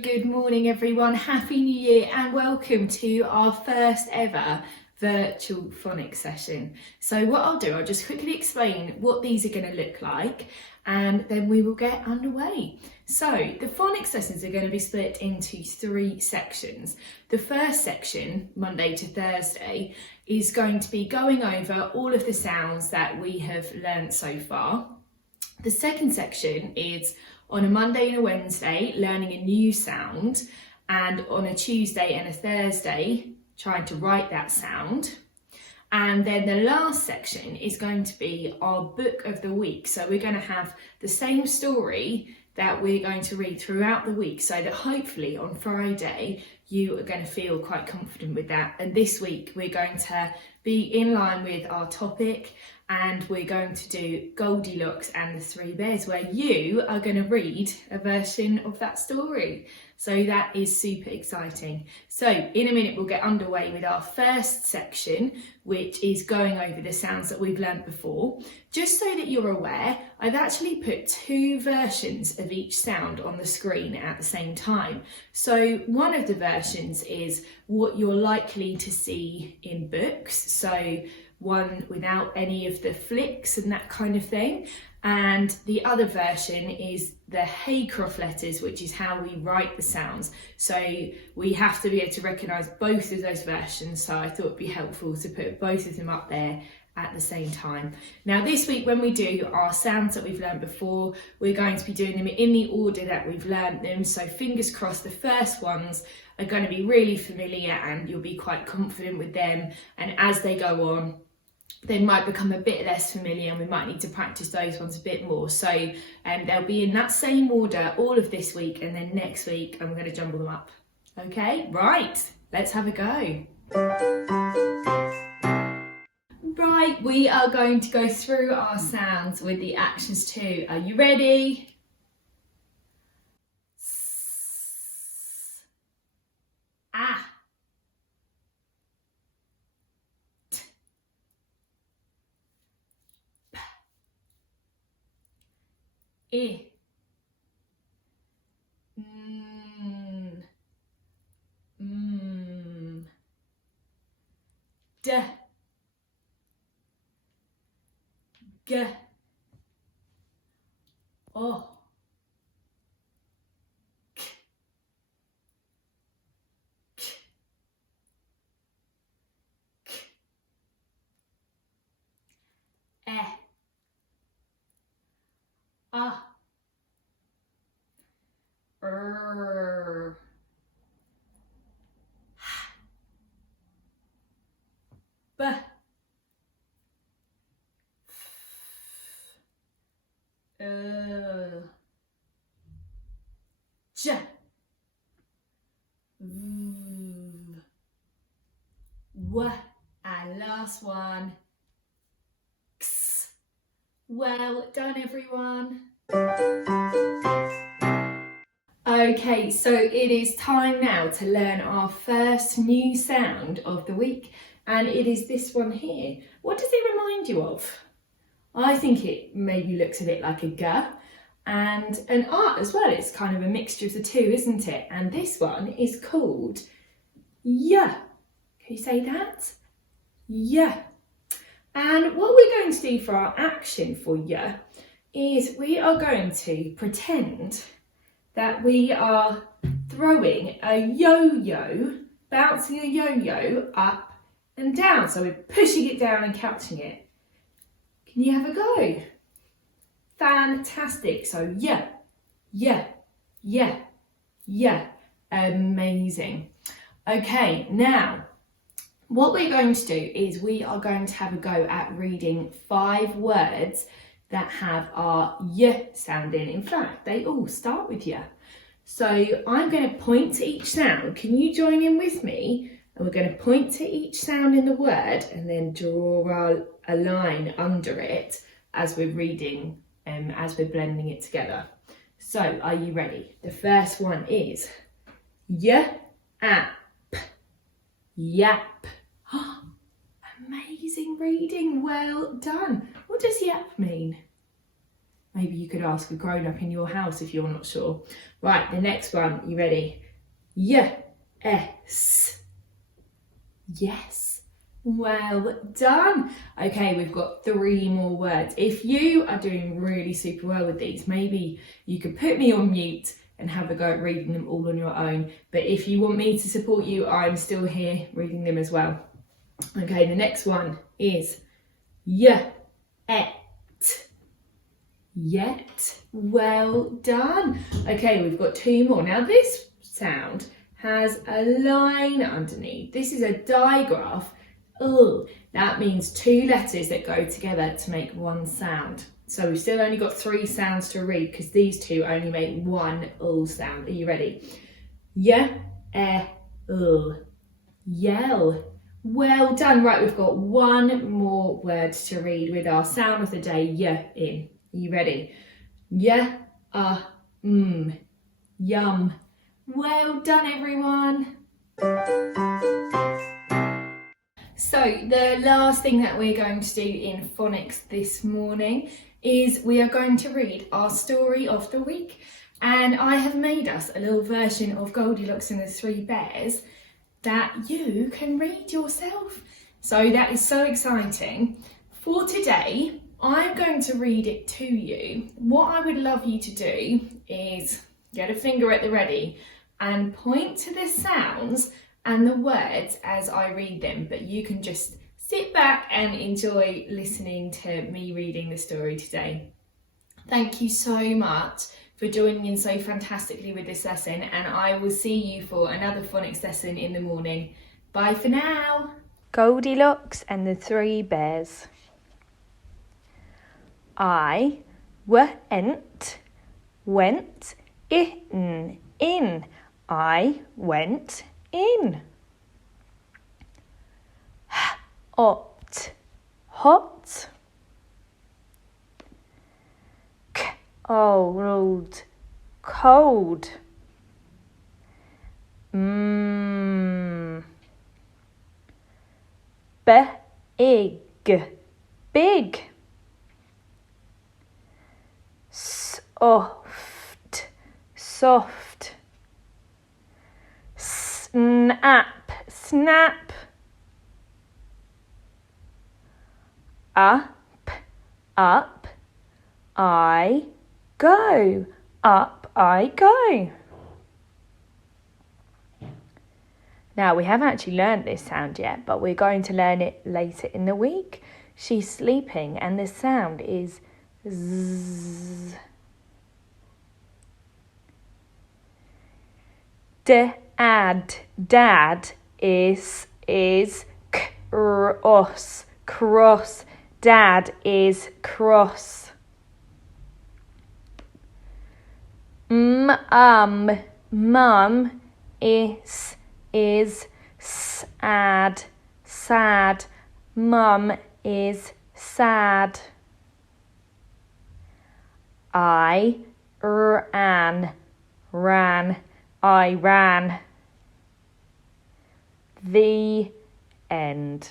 good morning everyone, happy new year and welcome to our first ever virtual phonics session. So what I'll do, I'll just quickly explain what these are going to look like and then we will get underway. So the phonics lessons are going to be split into three sections. The first section, Monday to Thursday, is going to be going over all of the sounds that we have learnt so far. The second section is on a Monday and a Wednesday, learning a new sound, and on a Tuesday and a Thursday, trying to write that sound. And then the last section is going to be our book of the week. So we're going to have the same story that we're going to read throughout the week, so that hopefully on Friday you are going to feel quite confident with that. And this week we're going to be in line with our topic, and we're going to do Goldilocks and the Three Bears, where you are going to read a version of that story. So that is super exciting. So in a minute we'll get underway with our first section, which is going over the sounds that we've learnt before. Just so that you're aware, I've actually put two versions of each sound on the screen at the same time. So one of the versions is what you're likely to see in books, so one without any of the flicks and that kind of thing. And the other version is the Haycroft letters, which is how we write the sounds. So we have to be able to recognise both of those versions. So I thought it'd be helpful to put both of them up there at the same time. Now this week when we do our sounds that we've learned before, we're going to be doing them in the order that we've learned them. So fingers crossed the first ones are going to be really familiar and you'll be quite confident with them. And as they go on, they might become a bit less familiar and we might need to practice those ones a bit more. So they'll be in that same order all of this week, and then next week I'm going to jumble them up. Okay, right, let's have a go. Right, we are going to go through our sounds with the actions too. Are you ready? S, ah. I, d, g, o, k, k, k, e, a, b, j, v, w, and last one, x. Well done everyone. Okay, so it is time now to learn our first new sound of the week, and it is this one here. What does it remind you of? I think it maybe looks a bit like a g and an r as well. It's kind of a mixture of the two, isn't it? And this one is called y. Can you say that? Y. And what we're going to do for our action for y is we are going to pretend that we are throwing a yo-yo, bouncing a yo-yo up and down. So we're pushing it down and catching it. Can you have a go? Fantastic. So yeah, yeah, yeah, yeah. Amazing. Okay, now what we're going to do is we are going to have a go at reading 5 words that have our y sound in. In fact, they all start with y. So I'm going to point to each sound. Can you join in with me? And we're going to point to each sound in the word and then draw a line under it as we're reading, as we're blending it together. So are you ready? The first one is y-ap, yap. Amazing reading, well done. What does yap mean? Maybe you could ask a grown-up in your house if you're not sure. Right, the next one, you ready? Yes. Yes. Well done. Okay, we've got 3 more words. If you are doing really super well with these, maybe you could put me on mute and have a go at reading them all on your own. But if you want me to support you, I'm still here reading them as well. Okay, the next one is yet. Yet. Well done. Okay, we've got 2 more. Now this sound has a line underneath. This is a digraph. Oh, that means 2 letters that go together to make one sound. So we've still only got 3 sounds to read because these 2 only make one sound. Are you ready? Yell. Well done. Right, we've got 1 more word to read with our sound of the day, in. Are you ready? Yum. Well done, everyone. So the last thing that we're going to do in phonics this morning is we are going to read our story of the week. And I have made us a little version of Goldilocks and the 3 Bears that you can read yourself. So that is so exciting. For today, I'm going to read it to you. What I would love you to do is get a finger at the ready and point to the sounds and the words as I read them, but you can just sit back and enjoy listening to me reading the story today. Thank you so much for joining in so fantastically with this lesson, and I will see you for another phonics lesson in the morning. Bye for now. Goldilocks and the 3 Bears. I went in. I went in. Hot. Cold. Big. Soft. Snap. Up. I go. Up I go. Now, we haven't actually learned this sound yet, but we're going to learn it later in the week. She's sleeping and the sound is zzz. Dad is cross. Dad is cross. Mum is sad. Mum is sad. I ran. I ran. The end.